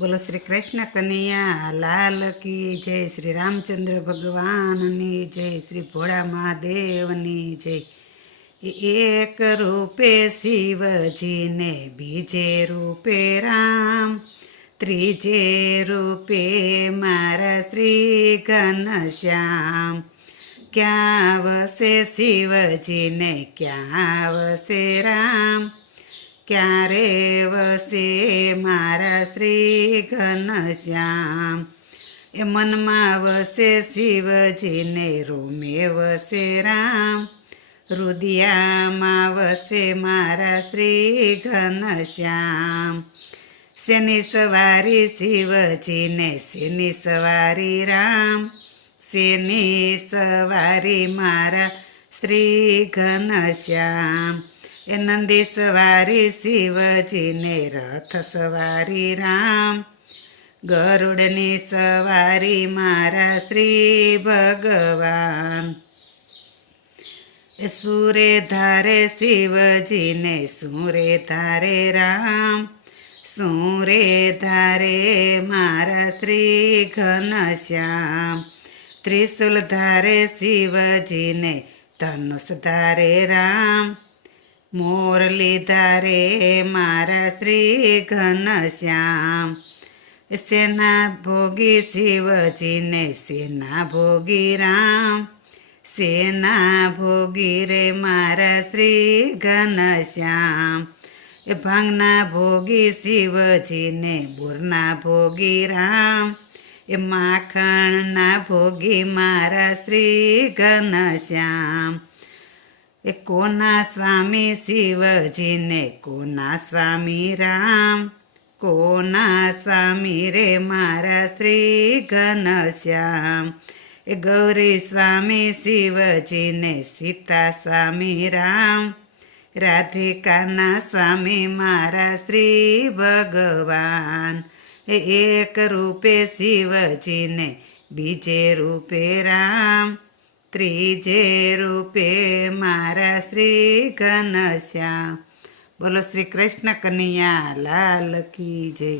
બોલો શ્રી કૃષ્ણ કનૈયા લાલ કી જય, શ્રી રામચંદ્ર ભગવાનની જય, શ્રી ભોળા મહાદેવની જય। એક રૂપે શિવજીને, બીજે રૂપે રામ, ત્રીજે રૂપે મારા શ્રી ઘનશ્યામ। ક્યાં વસે શિવજીને, ક્યાં વસે રામ, ક્યારે વસે મારા શ્રી ઘનશ્યામ। એ મનમાં વસે શિવજીને, રોમે વસે રામ, રુદિયામાં વસે મારા શ્રી ઘનશ્યામ। શેની સવારી શિવજીને, શેની સવારી રામ, શેની સવારી મારા શ્રી ઘનશ્યામ। એ નંદી સવારી શિવજીને, રથ સવારી રામ, ગરુડની સવારી મારા શ્રી ભગવાન। એ સૂરે ધારે શિવજીને, સૂરે ધારે રામ, સૂરે ધારે મારા શ્રી ઘનશ્યામ। ત્રિશુલ ધારે શિવજીને, ધનુષ ધારે રામ, મોરલી ધારે મારા શ્રી ઘનશ્યામ। સેના ભોગી શિવજીને, સેના ભોગી રામ, સેના ભોગી રે મારા શ્રી ઘનશ્યામ। એ ભાંગના ભોગી શિવજીને, બોરના ભોગી રામ, એ માખણના ભોગી મારા શ્રી ઘનશ્યામ। એ કોના સ્વામી શિવજીને, કોના સ્વામી રામ, કોના સ્વામી રે મારા શ્રી ઘનશ્યામ। એ ગૌરી સ્વામી શિવજીને, સીતા સ્વામી રામ, રાધિકાના સ્વામી મારા શ્રી ભગવાન। એ એક રૂપે શિવજીને, બીજે રૂપે રામ, ત્રીજે રૂપે મારા શ્રી ઘનશ્યામ। બોલો શ્રી કૃષ્ણ કનૈયા લાલ કી જય।